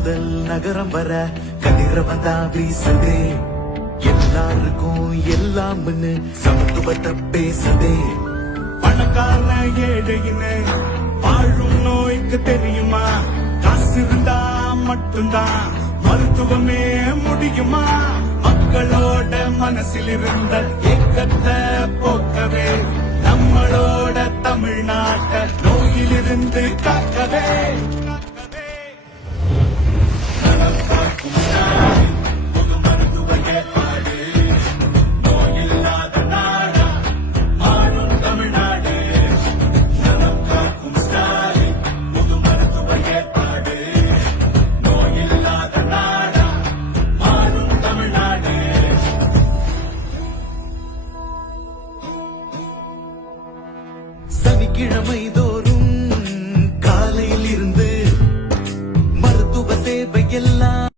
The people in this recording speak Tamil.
முதல் நகரம் வர கதிரவன் தான் வீசுதே. எல்லாருக்கும் எல்லாம்னு சமத்துவத்தை பேசுதே. பணக்கார ஏழைன்னு வாழும் நோய்க்கு தெரியுமா? காசு இருந்தா மட்டும்தான் மருத்துவமே முடியுமா? மக்களோட மனசில் இருந்த ஏக்கத்தை போக்கவே நம்மளோட தமிழ்நாட்டை நோயிலிருந்து காக்கவே. சனிக்கிழமை தோறும் காலையில் இருந்து மருத்துவ சேவை எல்லாம்